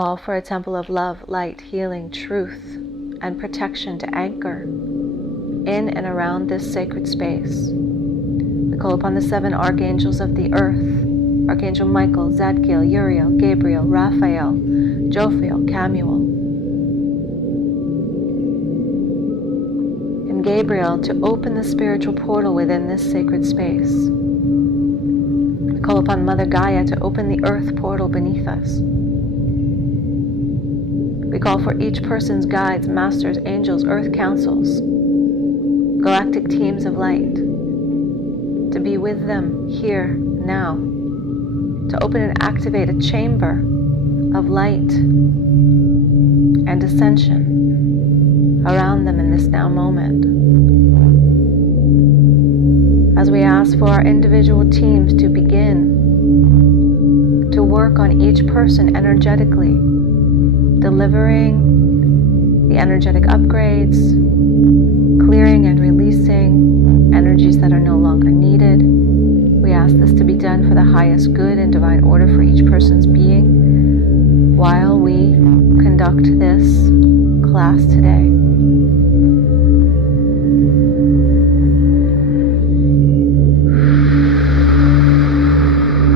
call for a temple of love, light, healing, truth, and protection to anchor in and around this sacred space. We call upon the 7 archangels of the earth, Archangel Michael, Zadkiel, Uriel, Gabriel, Raphael, Jophiel, Camuel, and Gabriel to open the spiritual portal within this sacred space. We call upon Mother Gaia to open the earth portal beneath us. We call for each person's guides, masters, angels, earth councils, galactic teams of light, to be with them here now, to open and activate a chamber of light and ascension around them in this now moment. As we ask for our individual teams to begin to work on each person energetically, delivering the energetic upgrades, clearing and releasing energies that are no longer needed. We ask this to be done for the highest good and divine order for each person's being while we conduct this class today.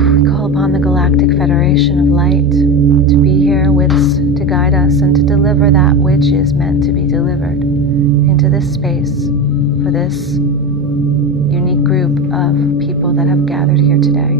We call upon the Galactic Federation of Light to be here with us, to guide us, and to deliver that which is meant to be delivered into this space for this unique group of people that have gathered here today.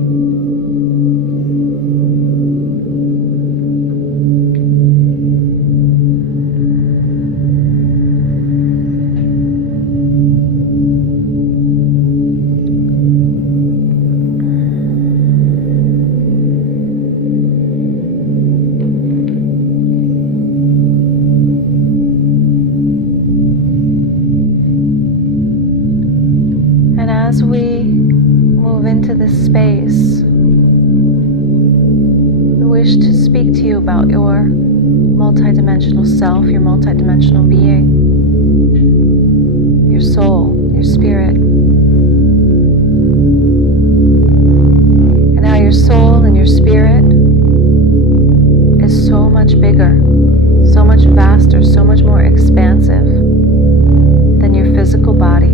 As we move into this space, we wish to speak to you about your multidimensional self, your multidimensional being, your soul, your spirit, and how your soul and your spirit is so much bigger, so much vaster, so much more expansive than your physical body.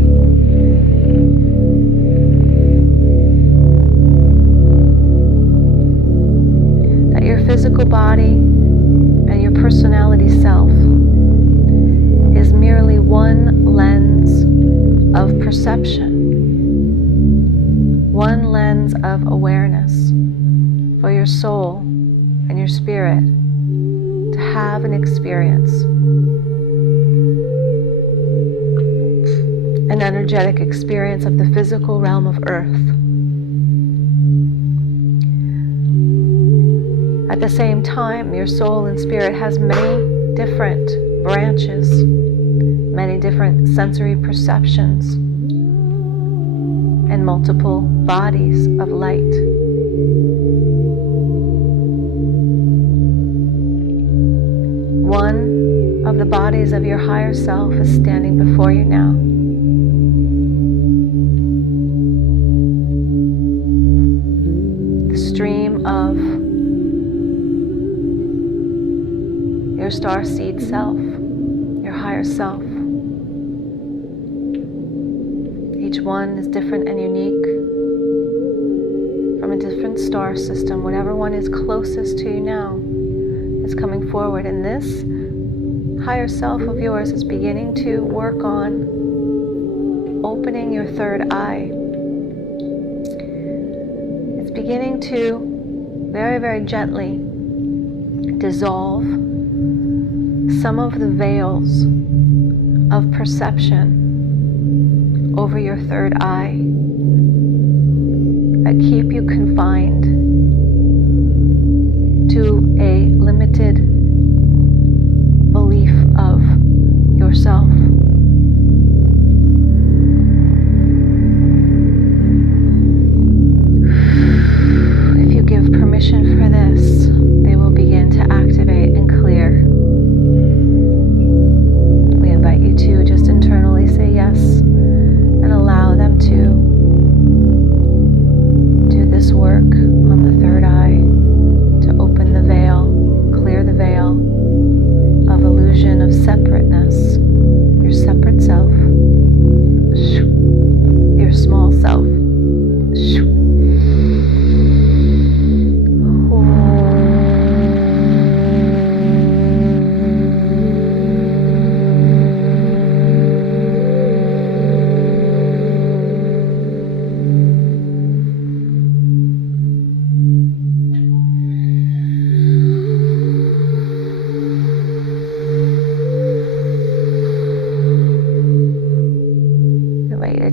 Physical body and your personality self is merely one lens of perception, one lens of awareness for your soul and your spirit to have an experience, an energetic experience of the physical realm of earth. At the same time, your soul and spirit has many different branches, many different sensory perceptions, and multiple bodies of light. One of the bodies of your higher self is standing before you now. The stream of your starseed self, your higher self. Each one is different and unique from a different star system. Whatever one is closest to you now is coming forward, and this higher self of yours is beginning to work on opening your third eye. It's beginning to very, very gently dissolve some of the veils of perception over your third eye that keep you confined to a limited belief of yourself. If you give permission for this, they will begin to activate and clear. We invite you to just internally say yes and allow them to do this work on the third eye to open the veil, clear the veil.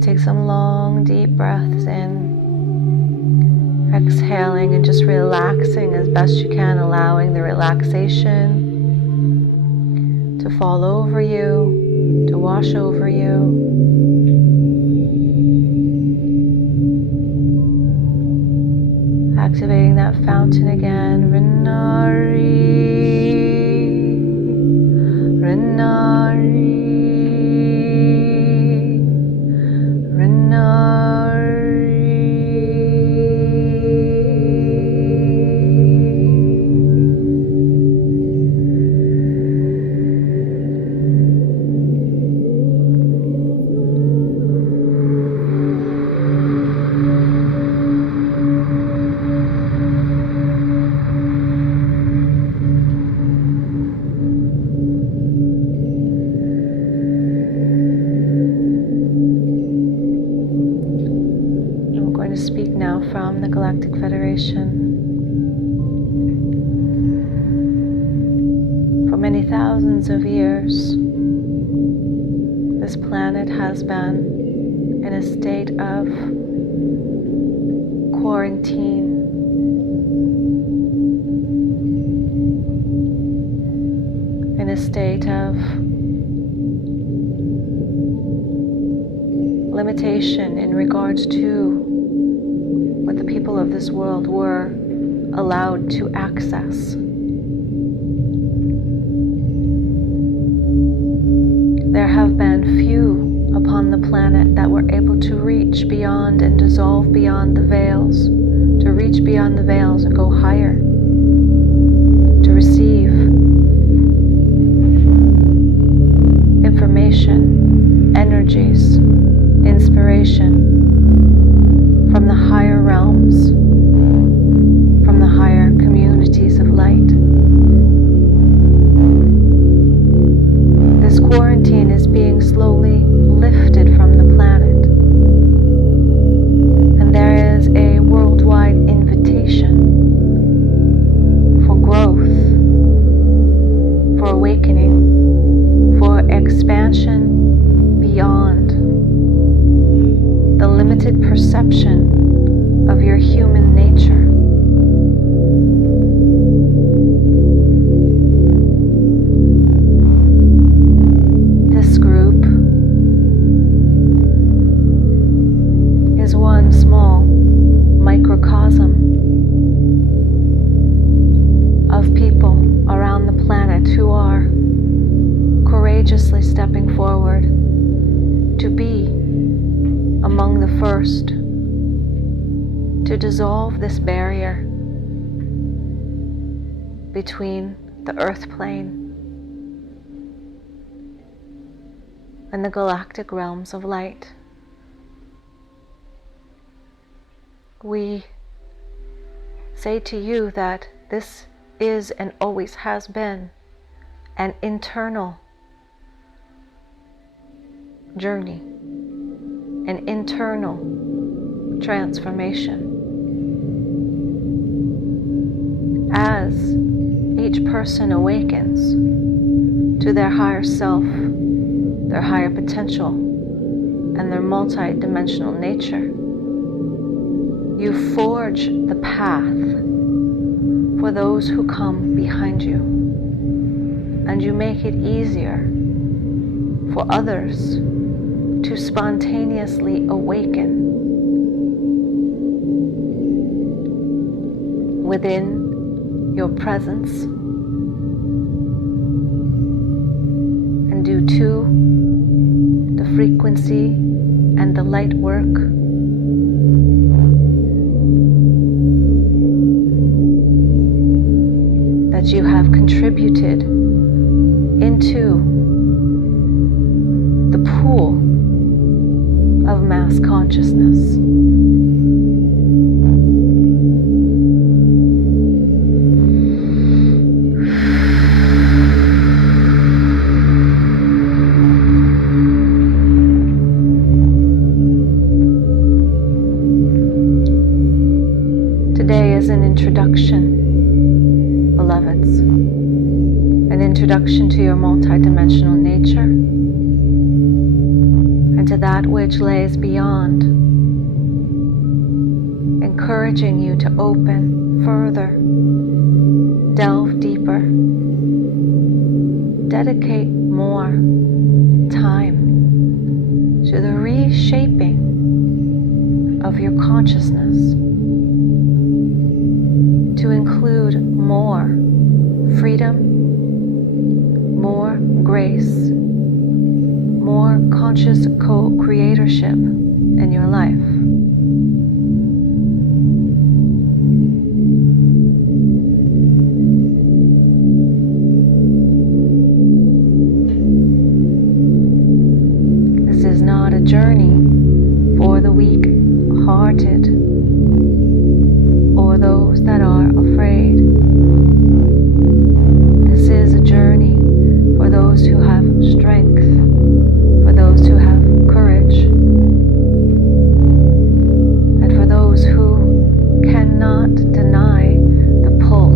take some long, deep breaths in, exhaling and just relaxing as best you can, allowing the relaxation to fall over you, to wash over you. Activating that fountain again. Rinari, Rinari, speak now from the Galactic Federation. For many thousands of years, this planet has been in a state of quarantine. In a state of limitation in regards to what the people of this world were allowed to access. There have been few upon the planet that were able to reach beyond and dissolve beyond the veils, to reach beyond the veils and go higher, to receive information, energies, inspiration from the higher realms, from the higher communities of light. This quarantine is being slowly lifted from the planet, and there is a worldwide invitation for growth, for awakening, for expansion beyond the limited perception of your human nature. This group is one small microcosm of people around the planet who are courageously stepping forward to be among the first to dissolve this barrier between the earth plane and the galactic realms of light. We say to you that this is and always has been an internal journey, an internal transformation. As each person awakens to their higher self, their higher potential, and their multi-dimensional nature, you forge the path for those who come behind you, and you make it easier for others to spontaneously awaken within your presence and due to the frequency and the light work that you have contributed into the pool of mass consciousness. Today is an introduction, beloveds, an introduction to your multidimensional nature, and to that which lays beyond, encouraging you to open further, delve deeper, dedicate more time to the reshaping of your consciousness to include more freedom, more grace, more conscious co-creatorship in your life. This is not a journey for the weak-hearted or those that are afraid. This is a journey for those who have strength, for those who have courage, and for those who cannot deny the pull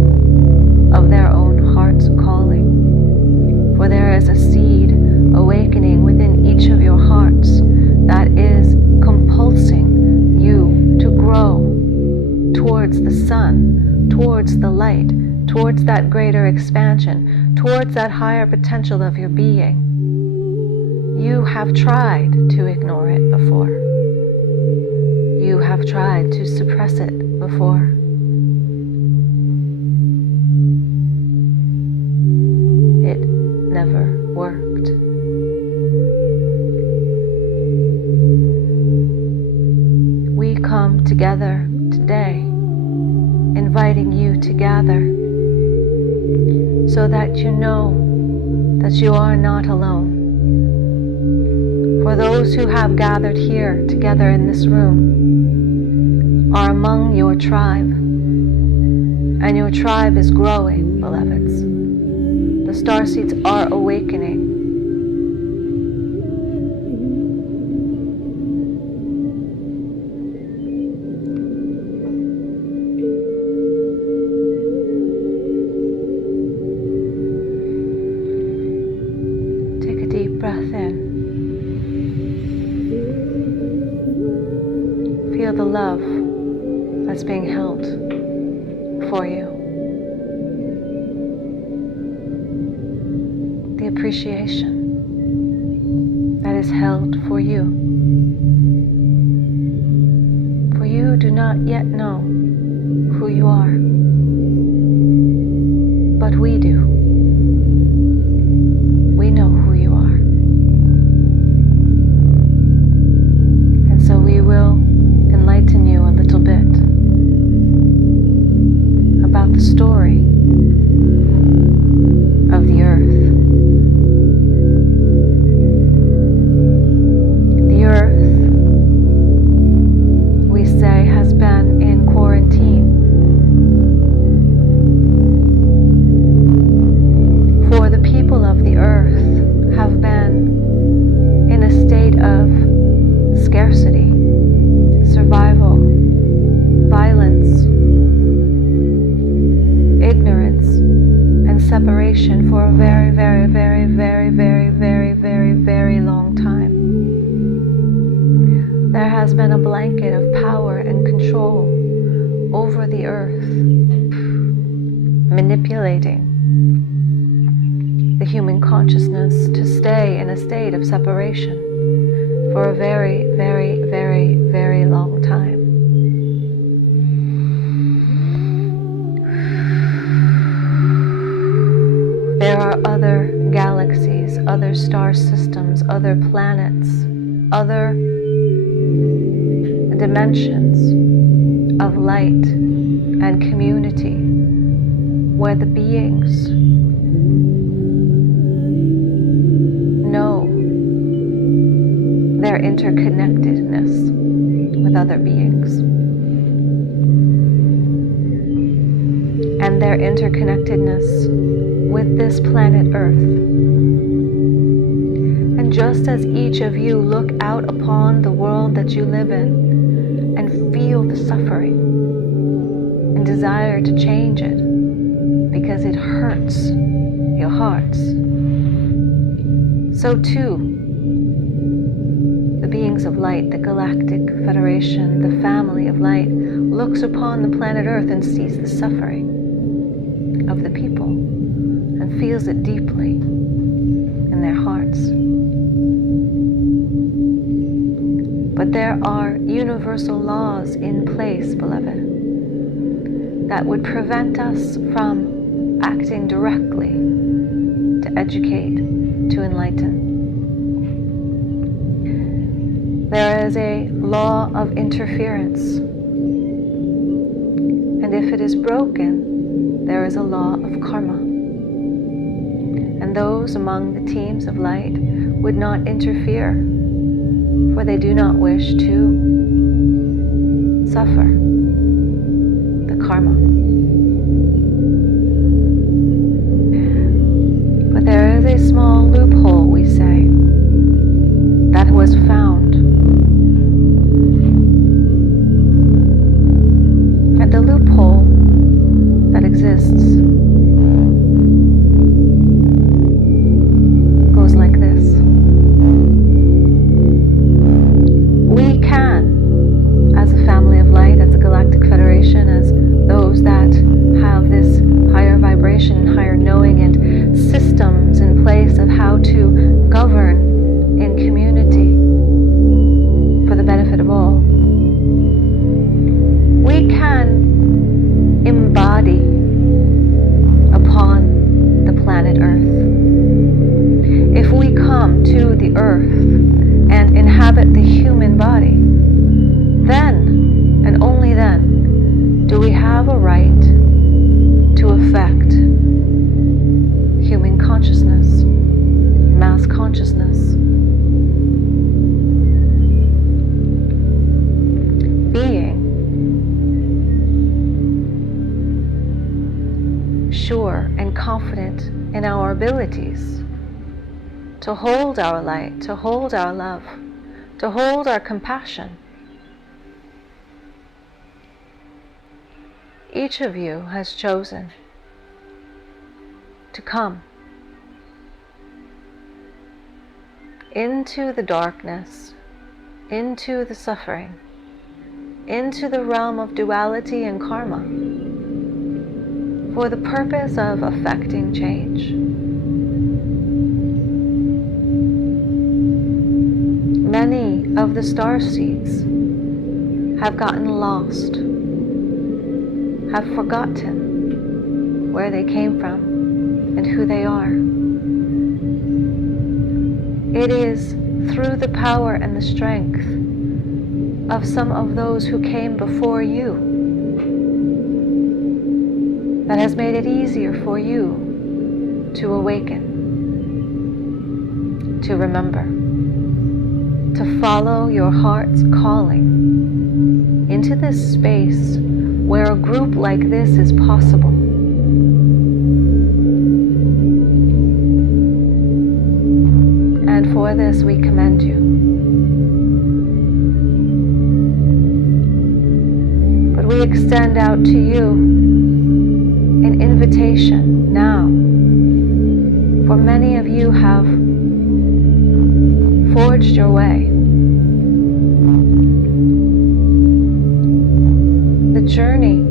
of their own heart's calling. For there is a seed awakening within each of your hearts that is compulsing you to grow towards the sun, towards the light, towards that greater expansion, towards that higher potential of your being. You have tried to ignore it before. You have tried to suppress it before. It never worked. We come together today, inviting you to gather so that you know that you are not alone. For those who have gathered here together in this room are among your tribe, and your tribe is growing, beloveds. The starseeds are awakening. Breath in. Feel the love that's being held for you. The appreciation that is held for you. For you do not yet know who you are, but we do. We know who you are. We will enlighten you a little bit about the story of the earth. The earth, we say, has been in quarantine for the people of the earth have been in a state of scarcity, survival, violence, ignorance, and separation for a very, very, very, very, very, very, very, very long time. There has been a blanket of power and control over the earth, manipulating the human consciousness to stay in a state of separation for a very, very, very, very long time. There are other galaxies, other star systems, other planets, other dimensions of light and community where the beings know their interconnectedness with other beings and their interconnectedness with this planet Earth. And just as each of you look out upon the world that you live in and feel the suffering and desire to change it because it hurts your hearts, so too the beings of light, the Galactic Federation, the family of light, looks upon the planet Earth and sees the suffering of the people and feels it deeply in their hearts. But there are universal laws in place, beloved, that would prevent us from acting directly to educate, to enlighten. There is a law of interference, and if it is broken, there is a law of karma. And those among the teams of light would not interfere, for they do not wish to suffer the karma. But there is a small loophole, we say, that was found. And the loophole that exists goes like this. We can, as a family of light, as a Galactic Federation, as those that have this higher vibration and higher knowing and systems in place of how to govern in community for the benefit of all, we can embody upon the planet Earth. If we come to the Earth and inhabit the human body, then, and only then, do we have a right to affect human consciousness, mass consciousness. Being sure and confident in our abilities to hold our light, to hold our love, to hold our compassion. Each of you has chosen to come into the darkness, into the suffering, into the realm of duality and karma, for the purpose of affecting change. Many of the starseeds have gotten lost, have forgotten where they came from and who they are. It is through the power and the strength of some of those who came before you that has made it easier for you to awaken, to remember, to follow your heart's calling into this space where a group like this is possible. And for this we commend you. But we extend out to you an invitation now, for many of you have forged your way. The journey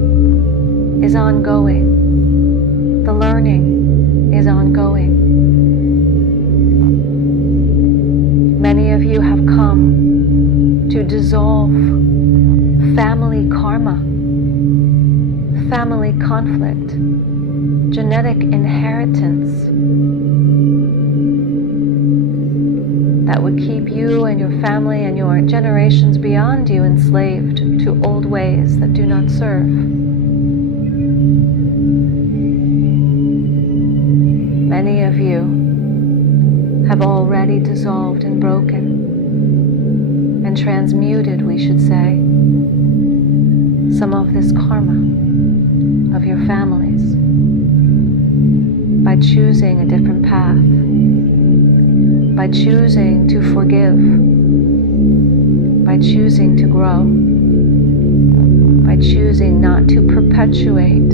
is ongoing. The learning is ongoing. Many of you have come to dissolve family karma, family conflict, genetic inheritance that would keep you and your family and your generations beyond you enslaved to old ways that do not serve. Many of you have already dissolved and broken and transmuted, we should say, some of this karma of your families by choosing a different path, by choosing to forgive, by choosing to grow, by choosing not to perpetuate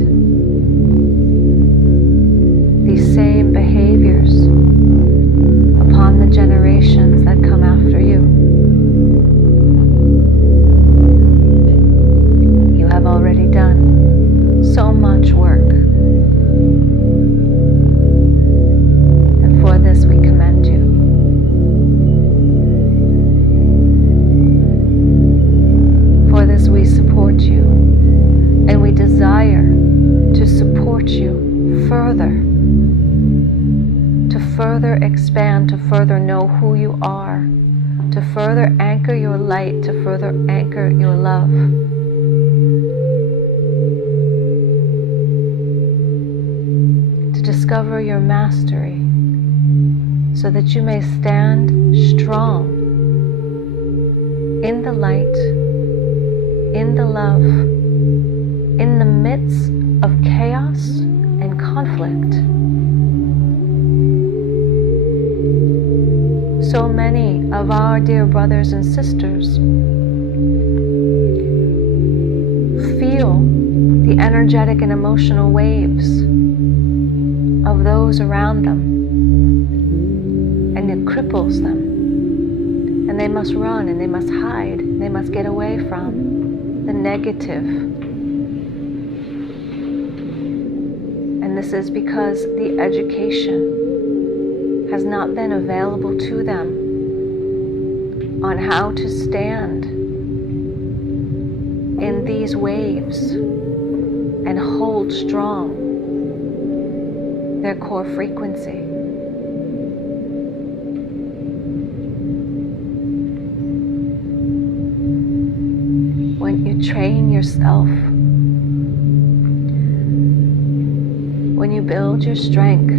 these same behaviors upon the generations that come after you. further expand, to further know who you are, to further anchor your light, to further anchor your love. To discover your mastery, so that you may stand strong in the light, in the love, in the midst of chaos and conflict. So many of our dear brothers and sisters feel the energetic and emotional waves of those around them, and it cripples them, and they must run and they must hide, they must get away from the negative. And this is because the education has not been available to them on how to stand in these waves and hold strong their core frequency. When you train yourself, when you build your strength,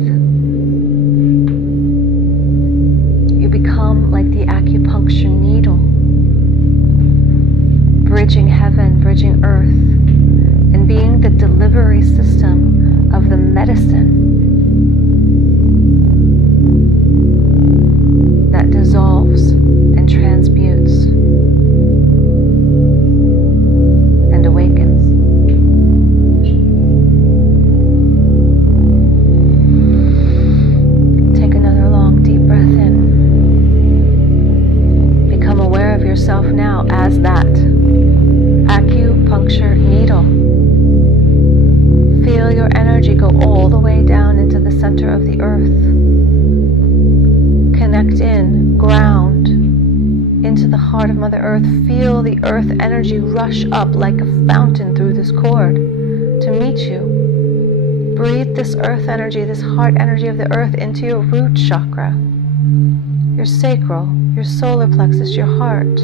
you become like the acupuncture needle, bridging heaven, bridging earth, and being the delivery system of the medicine that dissolves and transmutes and awakens. Take another long deep breath in. Become aware of yourself now as that acupuncture needle. Feel your energy go all the way down into the center of the earth. Connect in, ground into the heart of Mother Earth. Feel the earth energy rush up like a fountain through this cord to meet you. Breathe this earth energy, this heart energy of the earth into your root chakra, your sacral, your solar plexus, your heart.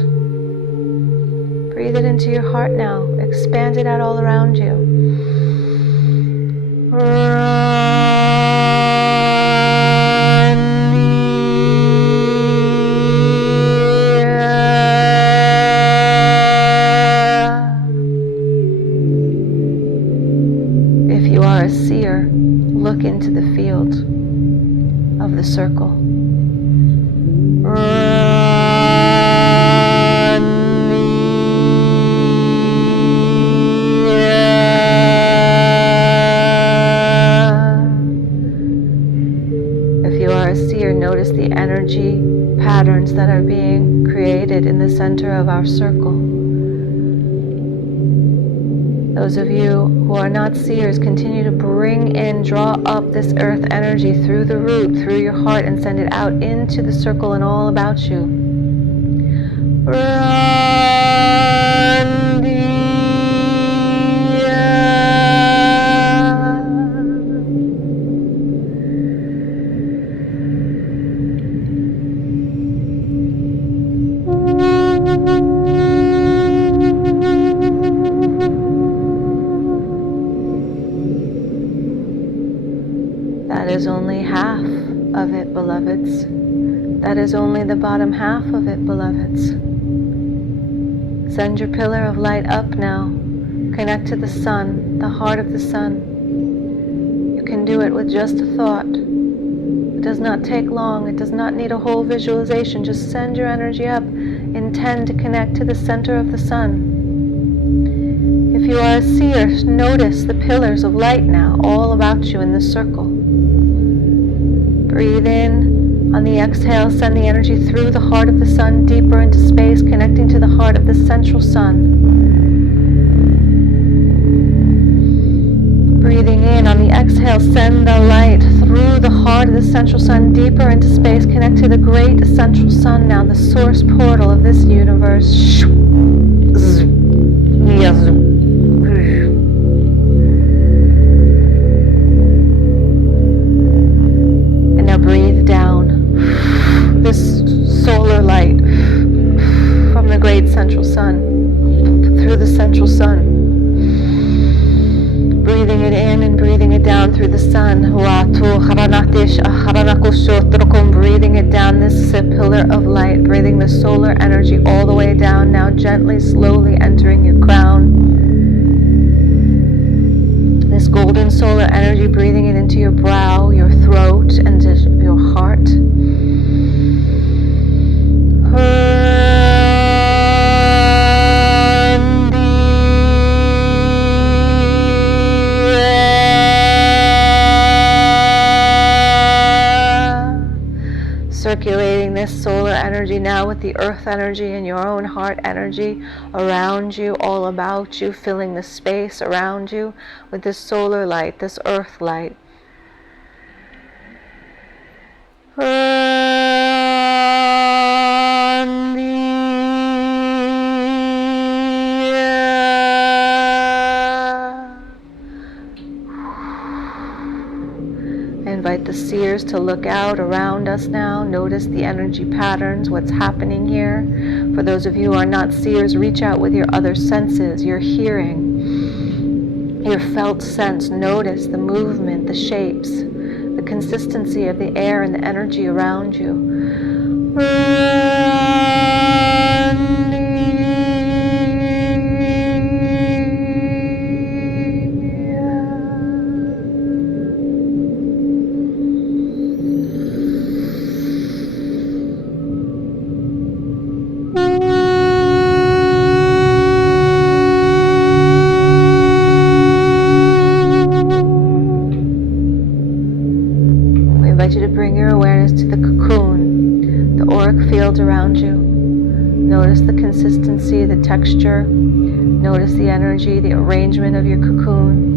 Breathe it into your heart now. Expand it out all around you. If you are a seer, look into the field of the circle. Notice the energy patterns that are being created in the center of our circle. Those of you who are not seers, continue to bring in, draw up this earth energy through the root, through your heart, and send it out into the circle and all about you. That is only half of it, beloveds. That is only the bottom half of it, beloveds. Send your pillar of light up now. Connect to the sun, the heart of the sun. You can do it with just a thought. It does not take long. It does not need a whole visualization. Just send your energy up. Intend to connect to the center of the sun. If you are a seer, notice the pillars of light now all about you in this circle. Breathe in. On the exhale, send the energy through the heart of the sun, deeper into space, connecting to the heart of the central sun. Breathing in, on the exhale, send the light through the heart of the central sun, deeper into space, connect to the great central sun now, the source portal of this universe. And now breathe down. central sun, through the central sun. Breathing it in and breathing it down through the sun. Breathing it down, this pillar of light, breathing the solar energy all the way down, now gently, slowly entering your crown. This golden solar energy, breathing it into your brow, your throat, and your heart. Circulating this solar energy now with the earth energy and your own heart energy around you, all about you, filling the space around you with this solar light, this earth light. I invite the seers to look out around us now. Notice the energy patterns, what's happening here. For those of you who are not seers, reach out with your other senses, your hearing, your felt sense. Notice the movement, the shapes, the consistency of the air and the energy around you. Around you. Notice the consistency, the texture. Notice the energy, the arrangement of your cocoon.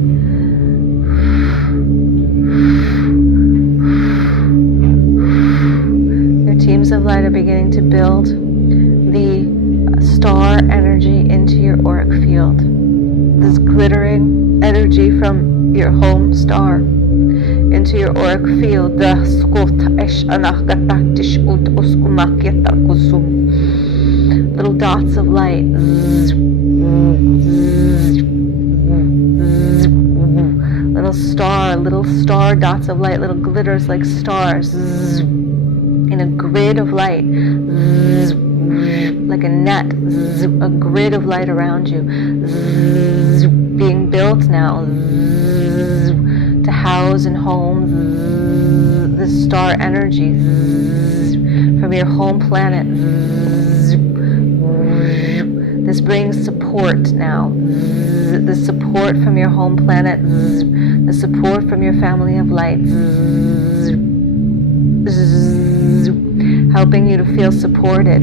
Your teams of light are beginning to build the star energy into your auric field. This glittering energy from your home star into your auric field. Little dots of light. Little star dots of light, little glitters like stars. In a grid of light. Like a net. A grid of light around you. Being built now. To house and home this star energy from your home planet. This brings support now. The support from your home planet. The support from your family of light. Helping you to feel supported.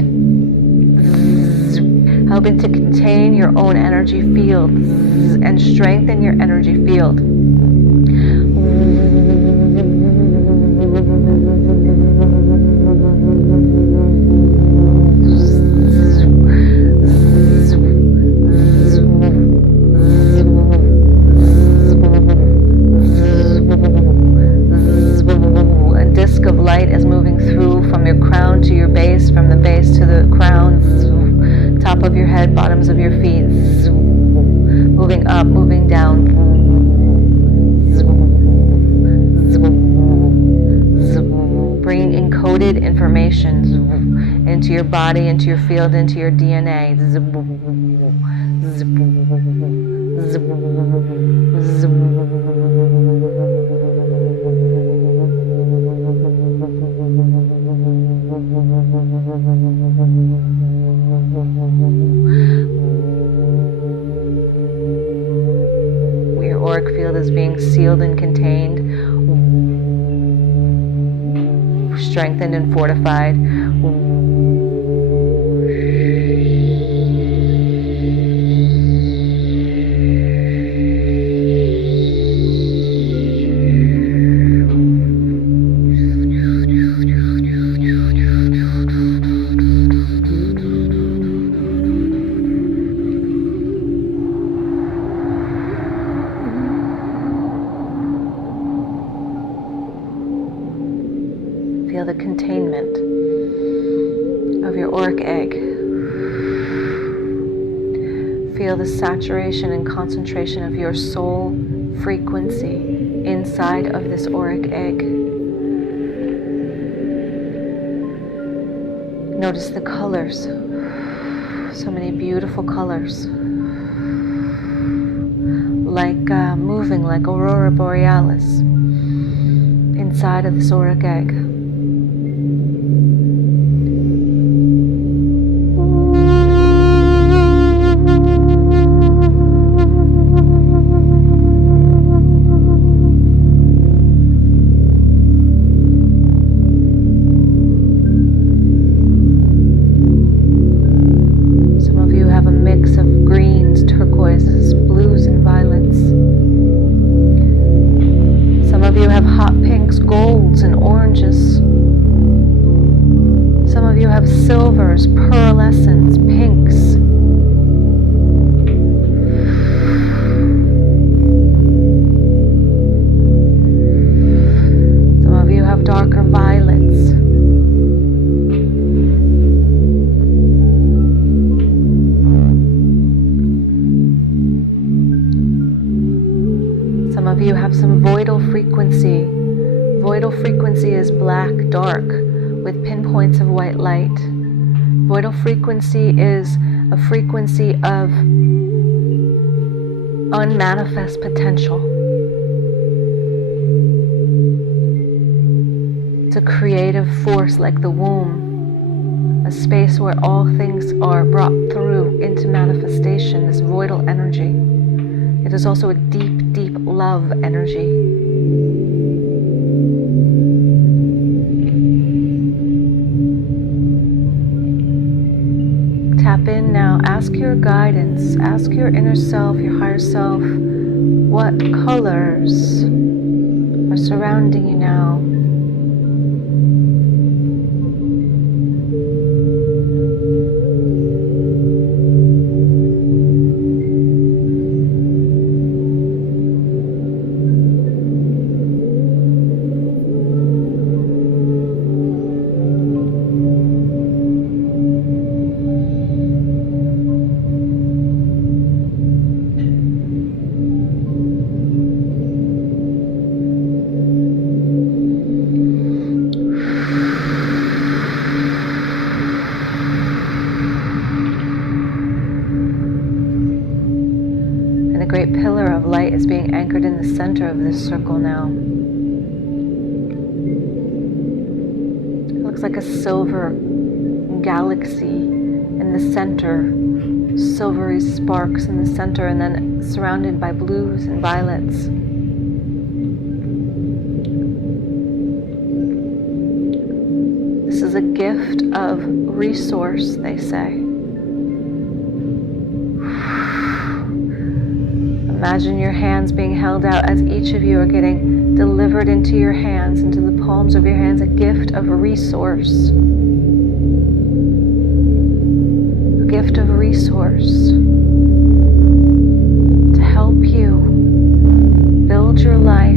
Helping to contain your own energy field and strengthen your energy field. Bottoms of your feet, moving up, moving down, bringing encoded information into your body, into your field, into your DNA. Is being sealed and contained, strengthened and fortified. Feel the containment of your auric egg. Feel the saturation and concentration of your soul frequency inside of this auric egg. Notice the colors. So many beautiful colors. Like moving like aurora borealis inside of this auric egg. Silvers, pearlescents, pinks. Some of you have darker violets. Some of you have some voidal frequency. Voidal frequency is black, dark, with pinpoints of white light. Voidal frequency is a frequency of unmanifest potential. It's a creative force like the womb, a space where all things are brought through into manifestation, this voidal energy. It is also a deep, deep love energy. Tap in now, ask your guidance, ask your inner self, your higher self, what colors are surrounding you now. Pillar of light is being anchored in the center of this circle now. It looks like a silver galaxy in the center, silvery sparks in the center, and then surrounded by blues and violets. This is a gift of resource, they say. Imagine your hands being held out as each of you are getting delivered into your hands, into the palms of your hands, a gift of resource. A gift of resource to help you build your life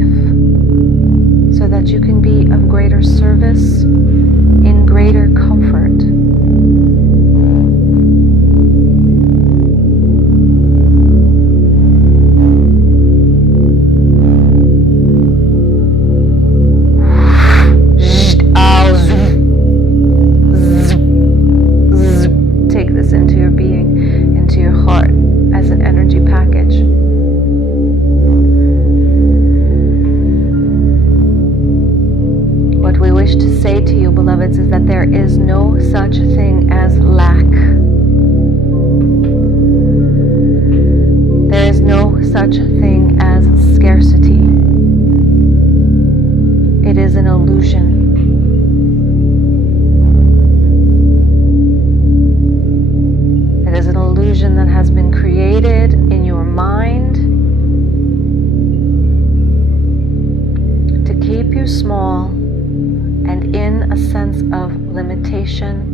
so that you can be of greater service in greater comfort. Is that there is no such thing as lack. There is no such thing as scarcity. It is an illusion. It is an illusion that has been created in your mind to keep you small and in a sense of limitation.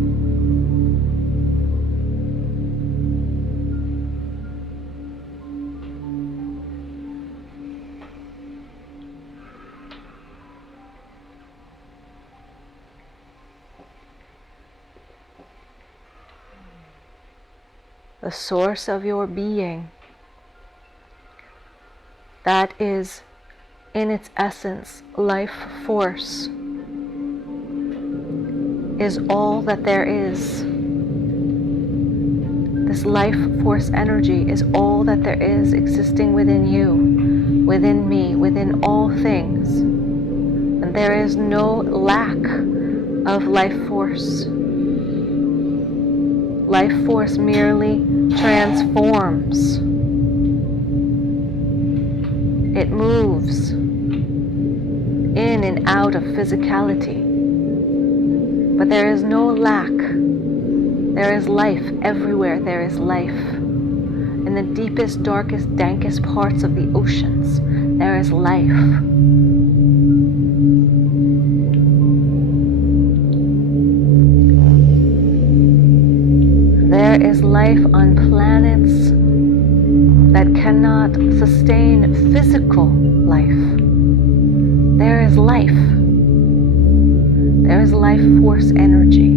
the source of your being, that is in its essence life force, is all that there is. This life force energy is all that there is existing within you, within me, within all things. And there is no lack of life force. Life force merely transforms. It moves in and out of physicality. But there is no lack. There is life everywhere. There is life. In the deepest, darkest, dankest parts of the oceans, there is life. There is life on planets that cannot sustain physical life. There is life. There is life force energy.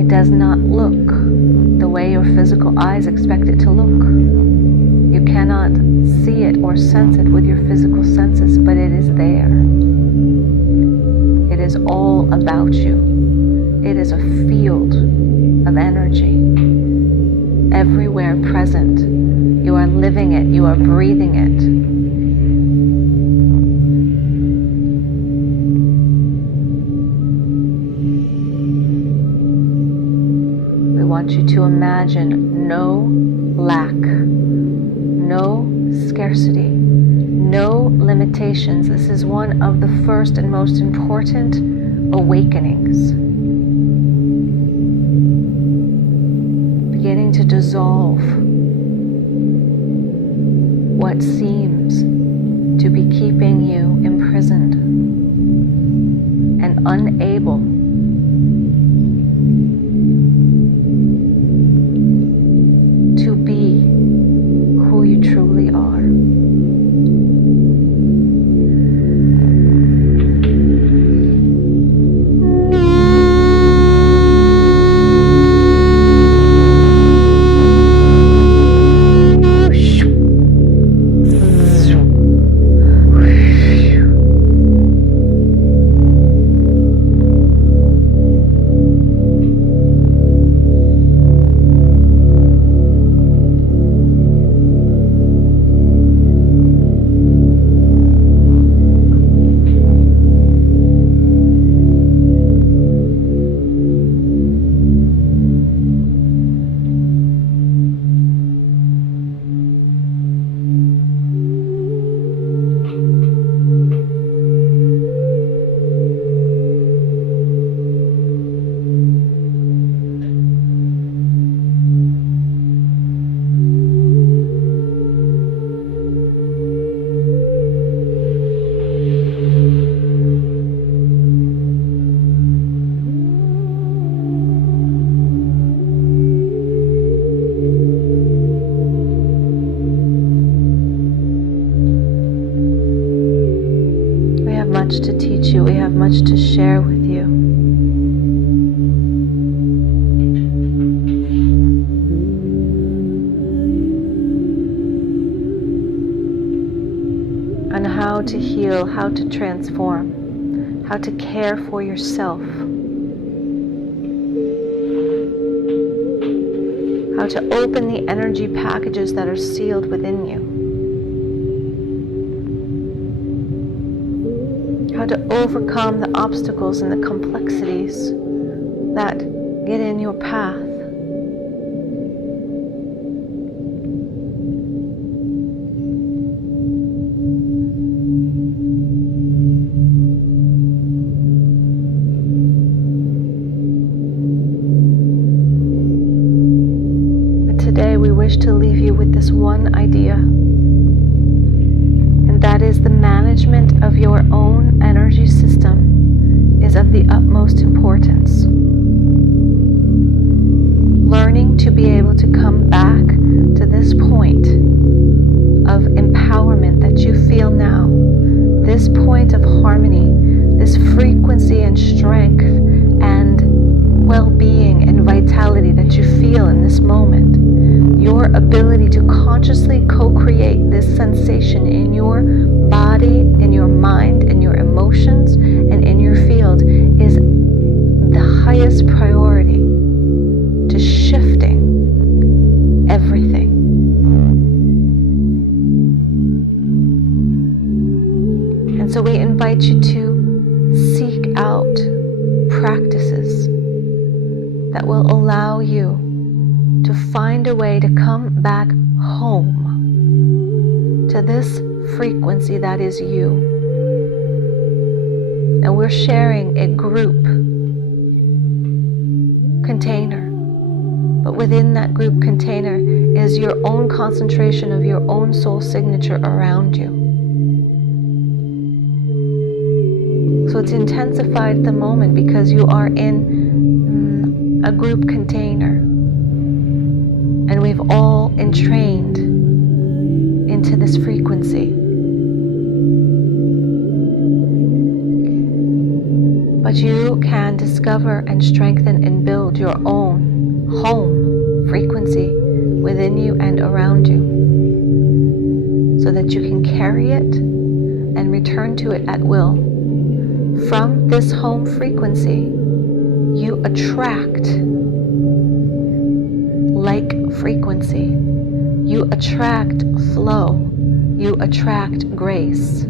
It does not look the way your physical eyes expect it to look. You cannot see it or sense it with your physical senses, but it is there. It is all about you. It is a field of energy, everywhere present. You are living it, you are breathing it. We want you to imagine no lack, no scarcity, no limitations. This is one of the first and most important awakenings. Beginning to dissolve what seems to be keeping you imprisoned and unable to be who you truly are. Much to teach you, we have much to share with you. On how to heal, how to transform, how to care for yourself, how to open the energy packages that are sealed within you. How to overcome the obstacles and the complexities that get in your path. But today we wish to leave you with this one idea, and that is the management of your own energy system is of the utmost importance. Learning to be able to come back to this point of empowerment that you feel now, this point of harmony, this frequency and strength and well-being and vitality that you your ability to consciously co-create this sensation in your body, in your mind, in your emotions, and in your field is the highest priority to shifting everything. And so we invite you to seek out practices that will allow you to find a way to come back home to this frequency that is you. And we're sharing a group container, but within that group container is your own concentration of your own soul signature around you. So it's intensified at the moment because you are in a group container, and we've all entrained into this frequency. But you can discover and strengthen and build your own home frequency within you and around you, so that you can carry it and return to it at will. From this home frequency, you attract like frequency. You attract flow. You attract grace.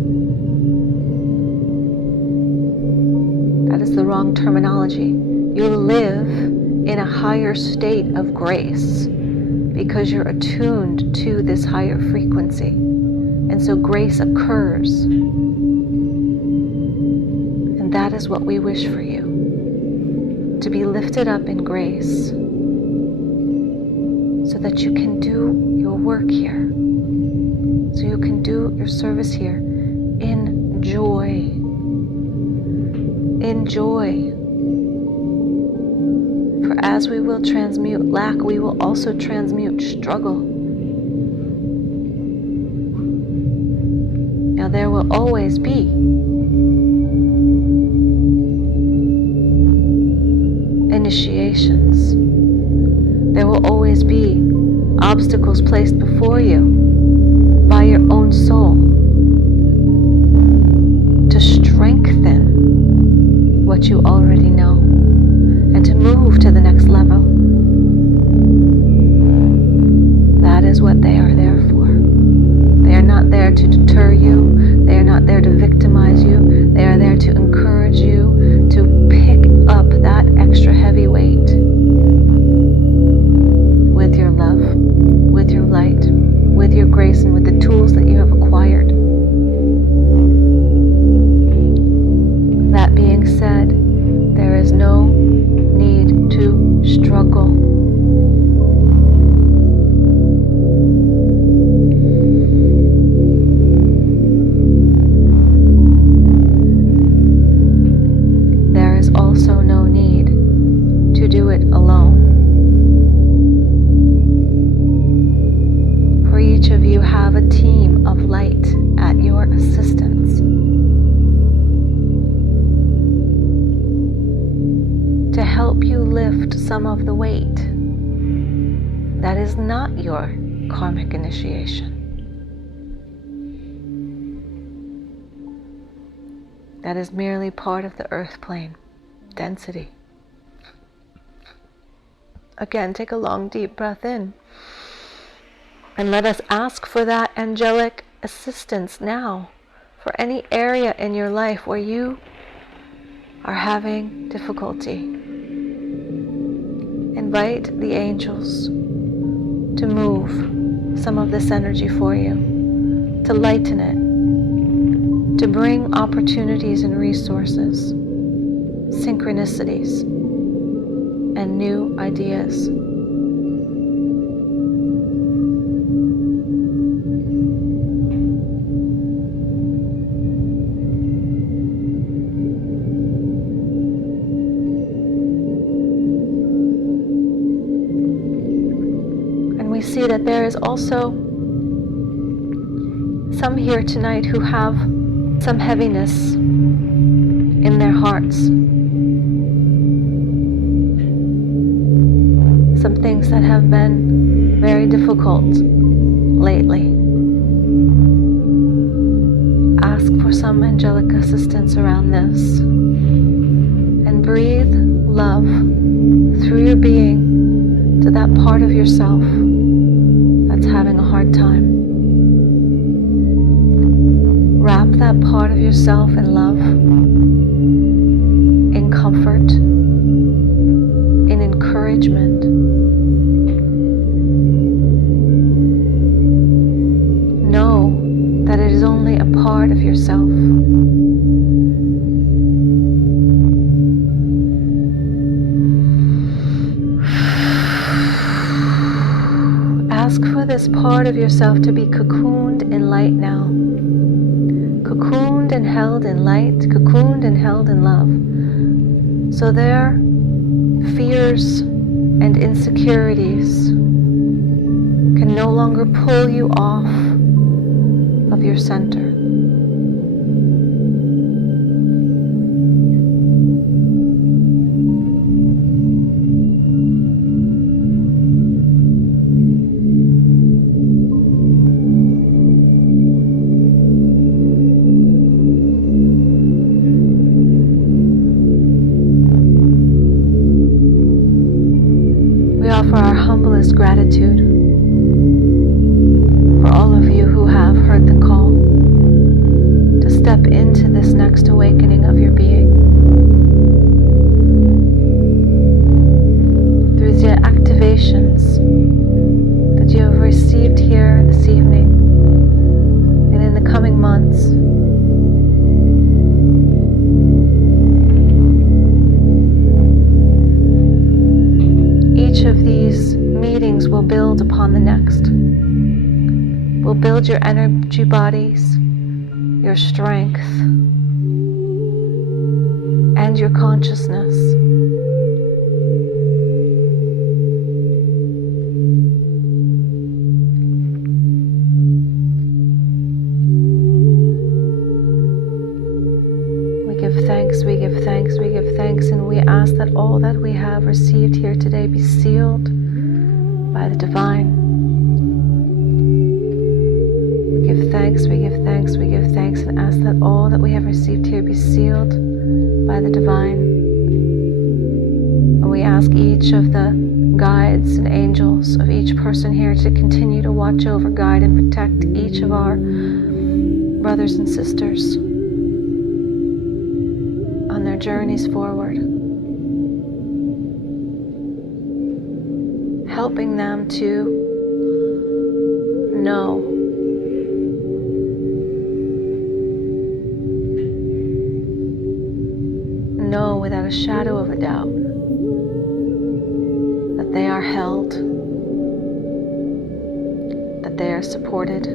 That is the wrong terminology. You live in a higher state of grace because you're attuned to this higher frequency. And so grace occurs. And that is what we wish for you. To be lifted up in grace, so that you can do your work here, so you can do your service here in joy. In joy. For as we will transmute lack, we will also transmute struggle. Now there will always be initiations. There will always be obstacles placed before you by your own soul to strengthen what you already know and to move to the next level. That is what they are there for. They are not there to deter you. They are not there to victimize you. They are there to encourage you to pick up that extra heavy weight with your love, with your light, with your grace, and with the tools that you have acquired. That being said, there is no need to struggle. There is also no need to do it alone. For each of you have a team of light at your assistance to help you lift some of the weight that is not your karmic initiation, that is merely part of the earth plane density. Again, take a long deep breath in, and let us ask for that angelic assistance now for any area in your life where you are having difficulty. Invite the angels to move some of this energy for you, to lighten it, to bring opportunities and resources, synchronicities, and new ideas. We see that there is also some here tonight who have some heaviness in their hearts, some things that have been very difficult lately. Ask for some angelic assistance around this. And breathe love through your being to that part of yourself that's having a hard time. Wrap that part of yourself in love, in comfort, in encouragement. Know that it is only a part of yourself. Ask for this part of yourself to be cocooned in light now. Cocooned and held in light, cocooned and held in love. So their fears and insecurities can no longer pull you off of your center. We offer our humblest gratitude for all of you who have heard the call to step into this next awakening of your being. Through the activations that you have received here this evening and in the coming months, each of these meetings will build upon the next. Will build your energy bodies, your strength, and your consciousness. We give thanks, we give thanks, we give thanks, and we ask that all that we have received here today be sealed by the divine. We give thanks, we give thanks, we give thanks, and ask that all that we have received here be sealed by the divine. And we ask each of the guides and angels of each person here to continue to watch over, guide, and protect each of our brothers and sisters on their journeys forward, helping them to know without a shadow of a doubt that they are held, that they are supported,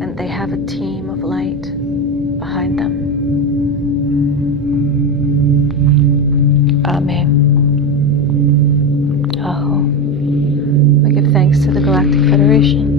and they have a team of light behind them. Amen. We give thanks to the Galactic Federation.